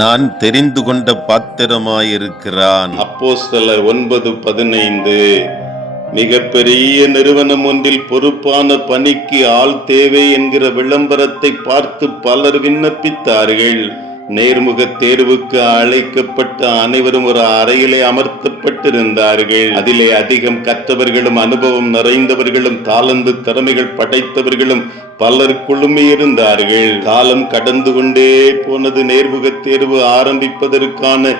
நான் தெரிந்து கொண்ட பாத்திரமாயிருக்கிறான். அப்போஸ்தலர் 9:15. மிகப்பெரிய நிறுவனம் ஒன்றில் பொறுப்பான பணிக்கு ஆள் தேவை என்கிற விளம்பரத்தை பார்த்து பலர் விண்ணப்பித்தார்கள். நேர்முக தேர்வுக்கு அழைக்கப்பட்ட அனைவரும் ஒரு அறையிலே அமர்த்தப்பட்டிருந்தார்கள். அதிலே அதிகம் கற்றவர்களும் அனுபவம் நிறைந்தவர்களும் தாளந்து திறமைகள் படைத்தவர்களும் பலர் குழுமி இருந்தார்கள். காலம் கடந்து கொண்டே போனது. நேர்முக தேர்வு ஆரம்பிப்பதற்கான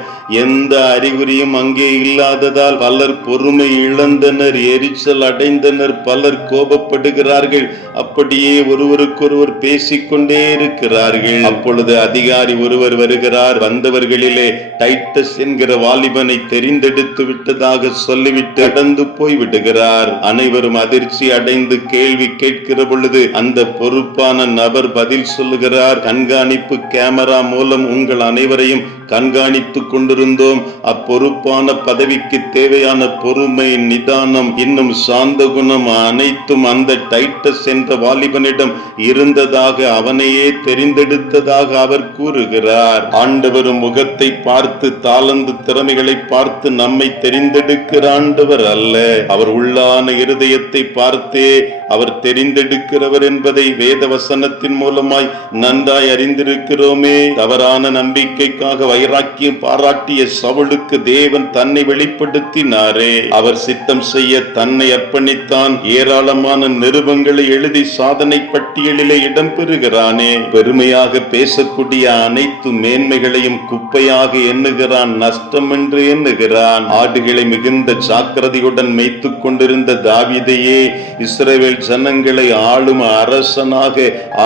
எந்த அறிகுறியும் அங்கே இல்லாததால் பலர் பொறுமை இழந்தனர், எரிச்சல் அடைந்தனர், பலர் கோபப்படுகிறார்கள். அப்படியே ஒருவருக்கொருவர் பேசிக்கொண்டே இருக்கிறார்கள். அப்பொழுது அதிகாரி ஒருவர் வருகிறார். வந்தவர்களிலே டைட்டஸ் என்கிற வாலிபனை தெரிந்தெடுத்து விட்டதாக சொல்லிவிட்டு கடந்து போய் விடுகிறார். அனைவரும் அதிர்ச்சி அடைந்து கேள்வி கேட்கிற பொழுது அந்த பொறுப்பான நபர் பதில் சொல்லுகிறார். கண்காணிப்பு கேமரா மூலம் உங்கள் அனைவரையும் கண்காணித்துக் கொண்டிருந்தோம். அப்பொறுப்பான பதவிக்கு தேவையான பொறுமை, நிதானம், இன்னும் சாந்த குணம் அனைத்தும் அந்த டைட்டஸ் என்ற வாலிபனிடம் இருந்ததாக, அவனையே தெரிந்தெடுத்ததாக அவர் கூறுகிறார். ஆண்டவரும் முகத்தை பார்த்து, தாளந்து திறமைகளை பார்த்து நம்மை தெரிந்தெடுக்கிற ஆண்டவர் அல்ல. அவர் உள்ளான இருதயத்தை பார்த்தே அவர் தெரிந்தெடுக்கிறவர் என்பதை வேத வசனத்தின் மூலமாய் நன்றாய் அறிந்திருக்கிறோமே. தவறான நம்பிக்கைக்காக வைராக்கியம் பாராட்டிய சவுலுக்கு தேவன் தன்னை வெளிப்படுத்தினாரே. அவர் சித்தம் செய்ய தன்னை அர்ப்பணித்தான். ஏராளமான நிருபங்களை எழுதி சாதனை பட்டியலிலே இடம் பெறுகிறானே. பெருமையாக பேசக்கூடிய அனைத்து மேன்மைகளையும் குப்பையாக எண்ணுகிறான், நஷ்டம் என்று எண்ணுகிறான். ஆடுகளை மிகுந்த ஜாக்கிரதையுடன் மேய்த்துக் கொண்டிருந்த தாவீதையே இஸ்ரவேல் ஜனங்களை ஆளும் அரசனாக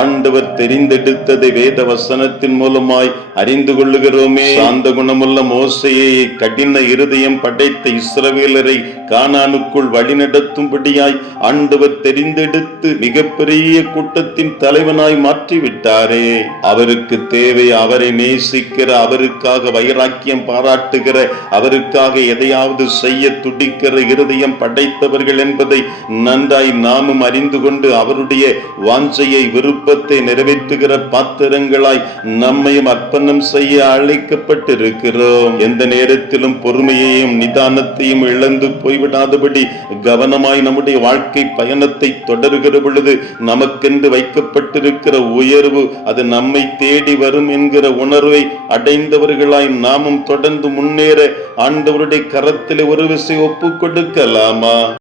ஆண்டவர் தெரிந்தெடுத்ததை வேத வசனத்தின் மூலமாய் அறிந்து கொள்ளுகிறோமே. சாந்த குணமுள்ள மோசேயை, கடின இருதயம் படைத்த இஸ்ரவேலரை கானானுக்குள் வழிநடத்தும்படியாய் ஆண்டவர் தெரிந்தெடுத்து மிகப்பெரிய கூட்டத்தின் தலைவனாய் மாற்றிவிட்டாரே. அவருக்கு தேவை அவரை நேசிக்கிற, அவருக்காக வைராக்கியம் பாராட்டுகிற, அவருக்காக எதையாவது செய்ய துடிக்கிற இருதயம் படைத்தவர்கள் என்பதை நன்றாய் நாமும் அறிந்து கொண்டு அவருடைய வாஞ்சையை, விருப்பத்தை நிறைவேற்றுகிற பாத்திரங்களாய் நம்மையும் அர்ப்பணம் செய்ய அழைக்கப்பட்டிருக்கிறோம். எந்த நேரத்திலும் பொறுமையையும் நிதானத்தையும் இழந்து போய்விடாதபடி கவனமாய் நம்முடைய வாழ்க்கை பயணத்தை தொடர்கிற பொழுது நமக்கென்று வைக்கப்பட்டிருக்கிற உயர்வு அது நம்மை தேடி வரும் என்கிற உணர்வை அடைந்தவர்களாய் நாமும் தொடர்ந்து முன்னேற ஆண்டவருடைய கரத்திலே ஒரு விசை ஒப்புக் கொடுக்கலாமா?